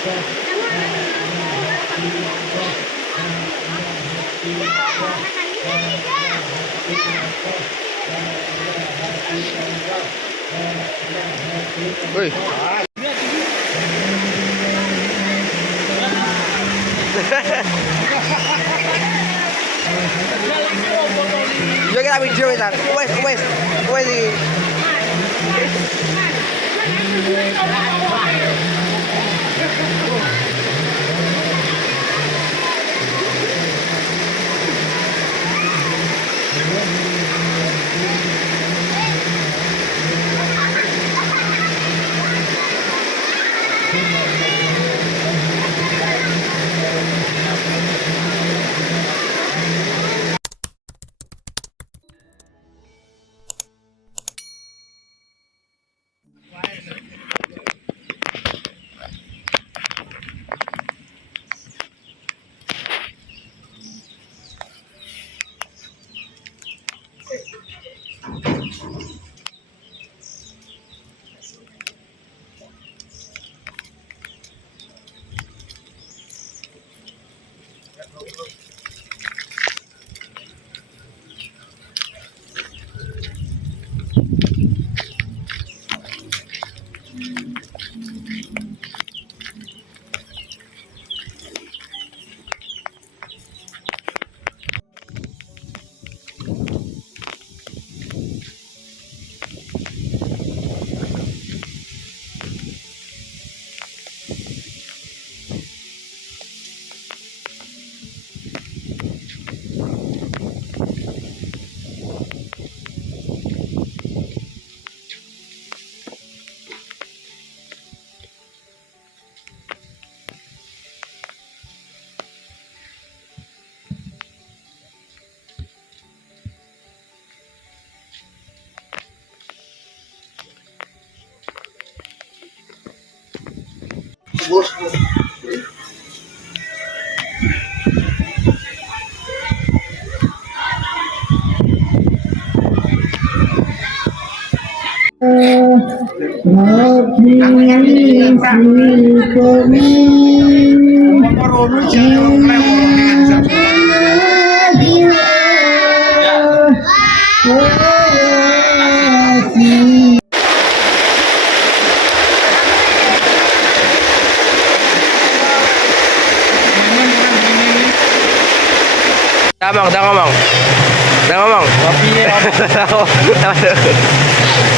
Wih. Yo kita video kita. Wes iki. Dah ngomong.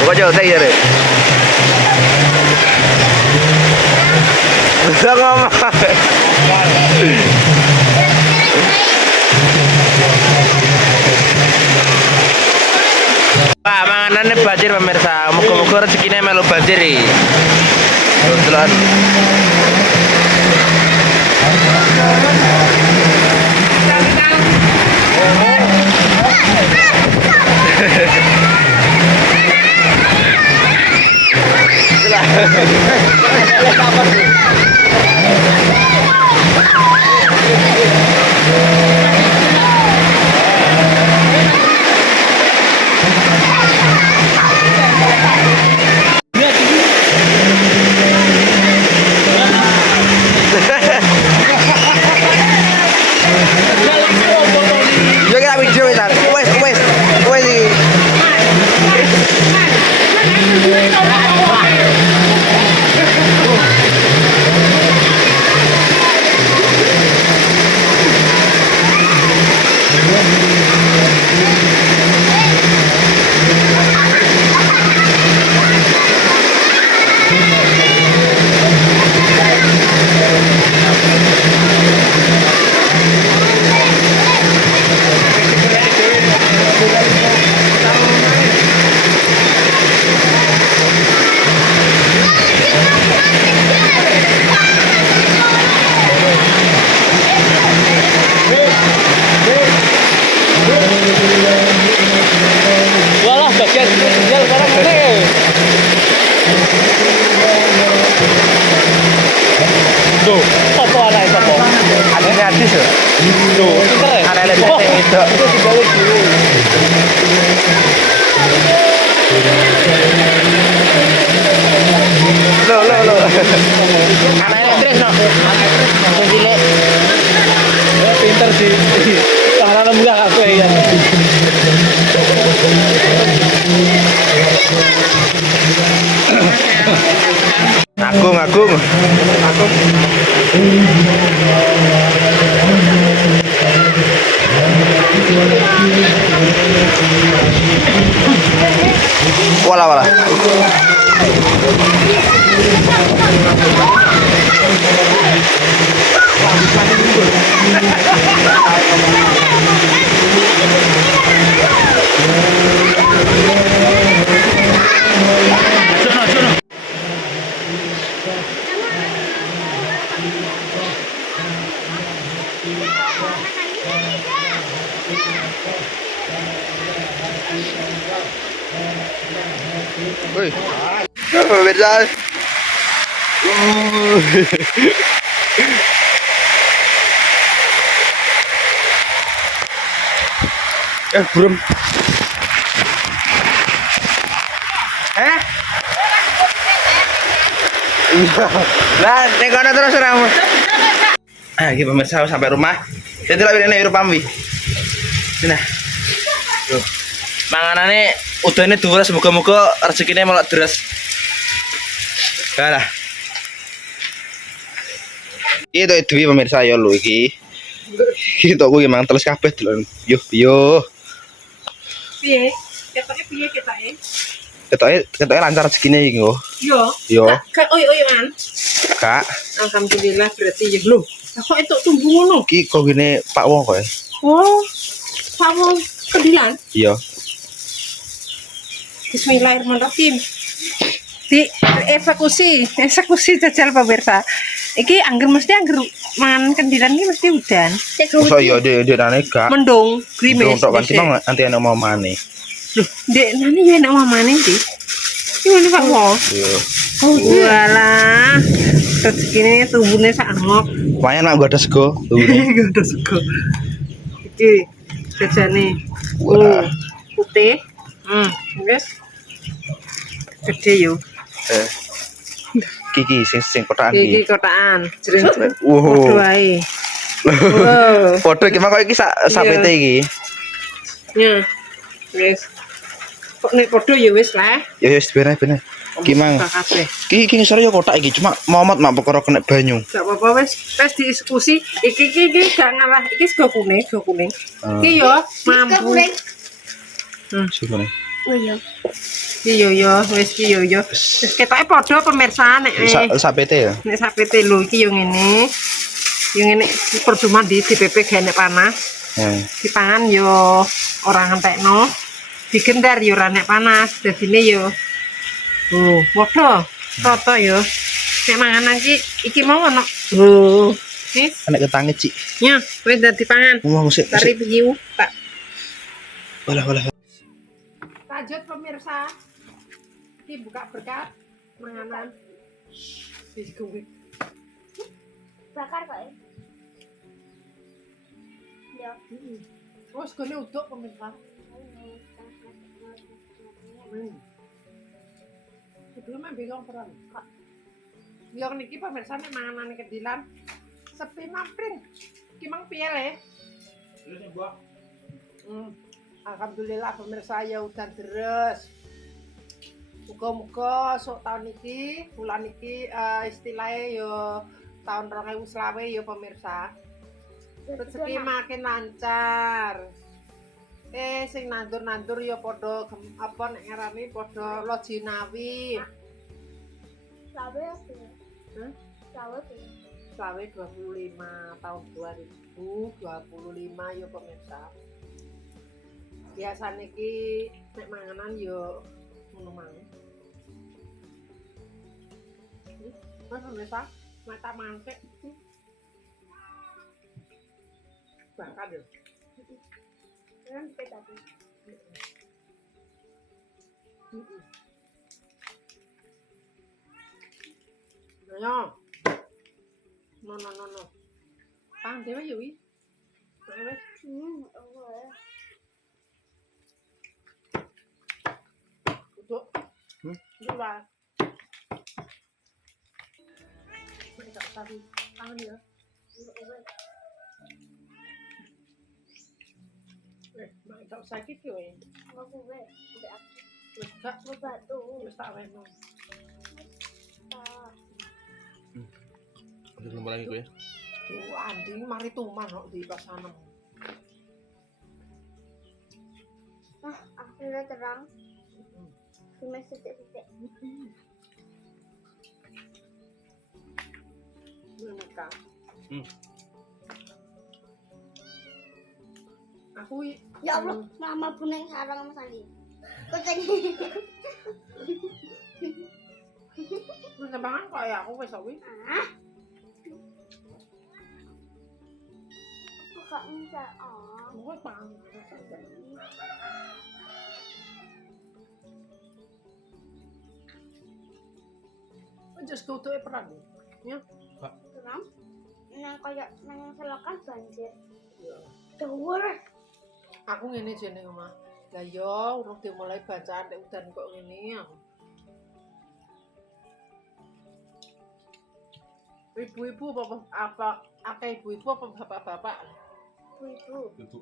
Bukan jauh teh ya deh. Dah ngomong. Pak, manganannya banjir pemirsa. Muka-muka rezekinya melu banjir nih. Kebetulan. Yo kita video kita. Wes iki. Walah bagian tinggal barang ini. Tuh, apa anak itu? Ada artis ya? Tuh, keren. Ada itu. Itu dibalik dulu. Lo. Anaknya terus no. Sing cilik. Ya pinter sih. Tangan buka aku ya. Agung, Agung. Agung. Wala wala. Woi. Pemirsa. Burung. Lah, nek kono terus ramu. Iki pemirsa sampai rumah. Jadi lek ini rumah wi. Nah. Tuh. Manganane udane dhuwur semoga-moga rezekine melok deres. Kalah. Iki tok duwe pemirsa ya lho iki. Iki tok kuwi mang teles kabeh delon. Yo. Piye? Ketoke piye ketoke? Ketoke lancar rezekine iki lho. Yo. Kak oyo-oyoan. Kak. Alhamdulillah berarti ya lho. Kok entuk tumbuh ngono? Iki kok gini Pak Wong kok ya? Oh. Kamu Kedilan? Iya. Bismillahirrahmanirrahim. Eksekusi jajal pemirsa. Iki angger mangan Kedilan iki mesti udan. Masa iya Dek nane gak. Mendung, grimis. Untuk kan cuma nanti ana mau mane. Loh, Dek nane ya enak mamane iki. Iki ngene Pak Wong. Iya. Oh, walah. Rezekine tumbune sak angok. Lumayan nak gak ada sego. Gak ada sego. Iki jajane. Wah. Putih. Wes. Gede yo. Kiki sing kotakan Iki iki. kotakan. Jeren. Wow. Podo ae. Wow. Podo iki kok iki sapete iki. Ya. Wes. Kok nek podo ya wis lah. Ya wis bener. Ki mang. Kabeh. Ki ngisore yo kotak iki cuma momot mak perkara kena banyu. Gak apa-apa wis diiskusi. Iki gak ngalah. Iki sego kuning. Iki yo mampu. Sugone. Oh iya. Iya wis iki yo. Wis ketoke padha pemirsa nek Sapete ya. nek sapete lho iki yo ngene. Yo ngene percuma di PP gene panas. Dipangan yo ora ngentekno. Digendar yo ora nek panas. Dadine yo padha toto yo. Nek mangan iki mau ono. Wis Anak ketange cik. ya wis dadi pangan. Wong sik. Tari piyu, Pak. Walah. Lanjut pemirsa. Iki buka berkat manganan. Wis kuwi. Bakar kok ya? Ya. Oh, segone uduk pemirsa. Sebelumnya bingung peran. Yang niki pemirsa nek manganan Kedilan sepi mampring. Ki mang piye le? Alhamdulillah pemirsa ya udan deres. Muga-muga sok tahun iki, bulan iki istilahnya yo tahun 2020 yo pemirsa. Rezeki makin lancar. Sing nandur-nandur ya padha apa nek ngarani padha lojinawi. Sawe ya? Sawe ya? Sawe 25 tahun 2025 ya pemirsa. Biasa niki nek manganan yo ngono mang. Mas pemirsa, mata mangkek. Bakar yo. Kan tadi. No. Pang dhewe yo wi. Wes. Uduk. Dua. tapi tangan ya. Mak gak sakit yo. Nggak gue. Udah aku. Wis gak Mau batu. wis tak weno. Udah belum lagi gue ya. Tuh Andi mari tuman kok di pasanem. Akhirnya terang. Cuma setitik-setitik. Menika. Aku Ya Allah, mama puneng sarang Mas Andi. Kucing. menembangan kayak aku wis sawi. Ah. Aku gak bisa. Oh. Aku pang. Just tutup peran. Ya. Terang. Nang kayak nang selokan banjir. Ya. Dawur. Aku ngene jenenge omah. Lah yo urung dimulai bacaan nek udan kok ngene ya. Ibu-ibu apa akeh ibu-ibu apa bapak-bapak? Ibu. Ibu.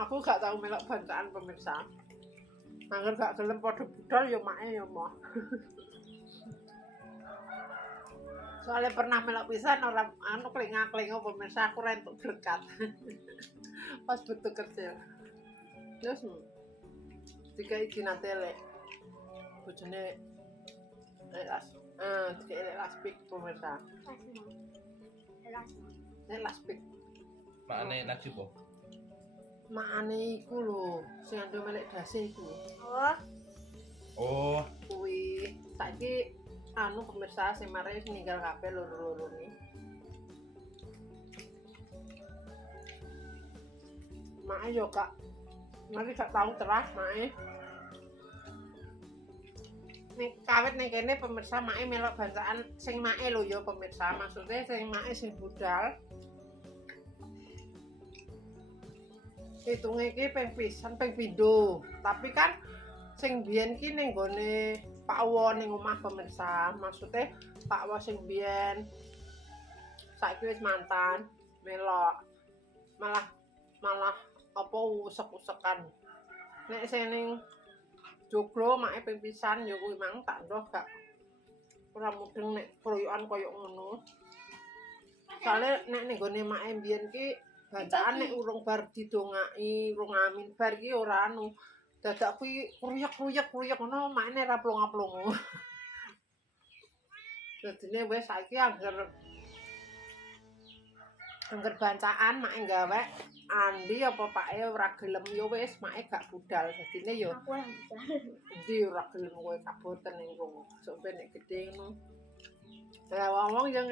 Aku gak tahu melok bacaan pemirsa. Angger gak gelem padha budal yo make yo moh. Soalnya pernah melok pisan orang anu klinga-klinga pemirsa aku rentuk berkat. Pas betul kecil. Terus tiga iki nate lek bojone tiga laspik pemirsa. Nek laspik Makane nasi po. makane iku lho sing ando melek dase iku. Oh. Oh, Kuwi saiki anu pemirsa sing mare ninggal kabeh loro-lorone. Mae yo kak, nanti gak tahu terah mae. Nek kawit ning kene pemirsa mae melok bacaan sing mae lho yo pemirsa, maksudnya sing mae sing budal. Hitunge iki ping pisan ping pindho. Tapi kan sing biyen ki ning gone Pak Wo ning omah pemirsa, maksudnya Pak Wo sing biyen saiki wis mantan melok. Malah apa usek-usekan. Nek sing ning joglo make ping pisan ya kuwi mang tak ndoh gak ora mudeng nek kroyokan koyo ngono. Soale nek ning gone make mbiyen ki bacaan nek urung bar didongaki, urung amin bar ki ora anu. Dadak kuwi kruyek ngono makne ra plongo-plongo. Dadine wis saiki angger bacaan mak gawe Andi apa pake ora gelem ya wis make gak budal. Dadine ya Aku yang bisa. endi ora gelem kowe kaboten ning kono. Sok ben nek gedhe ngono. Lah wong-wong yang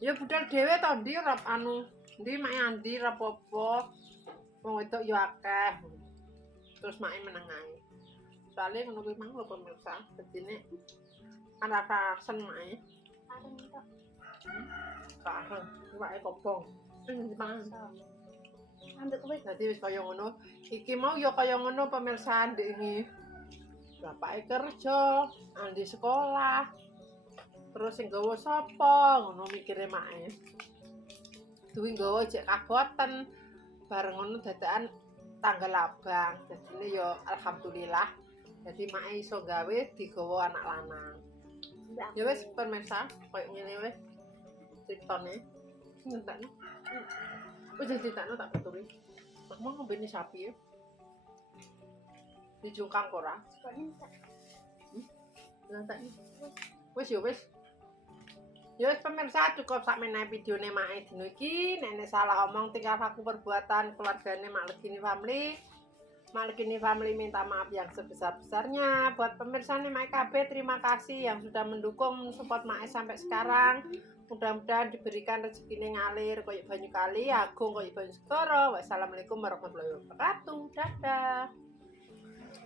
ya budal dhewe to ndi ora anu. Ndi mak Andi ra apa-apa. Wong wedok ya akeh. Terus mak meneng ae. Soale ngono kuwi mang lho pemirsa. Dadine ana rasen mak. Aku minta. Kareng, iwake kobong. Sing dipangan. Ambil kowe. Dadi wis kaya ngono. Iki mau ya kaya ngono pemirsa ndek iki. Bapake kerja, Andi sekolah. Terus sing gawa sapa? Ngono mikire make. Duwi gawa jek kagoten. Bareng ngono dadakan tanggal abang. Dadine ya alhamdulillah. Jadi make iso gawe digawa anak lanang. Ya wis pemirsa, koyo ngene wis critane. Ngentekno. Wis dicetakno tak betuli. Aku mau ngombene sapi ya. Dijungkang ora? Ngentekno. Wis ya wis. Ya wis pemirsa cukup sak menehi videone Mak dino iki. Nek salah omong tingkah laku perbuatan keluargane Mak Legini Family. Mak Legini Family minta maaf yang sebesar-besarnya. Buat pemirsa nih Mak KB terima kasih yang sudah mendukung support Mak sampai sekarang. Mudah-mudahan diberikan rezekinya ngalir koyo banyu kali, agung koyo banyu segara. Wassalamualaikum warahmatullahi wabarakatuh. Dadah.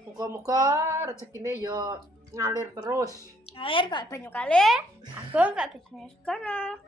Muga-muga rezekine yo ngalir terus. Ngalir kok banyu kali. Aku gak bisa sekarang.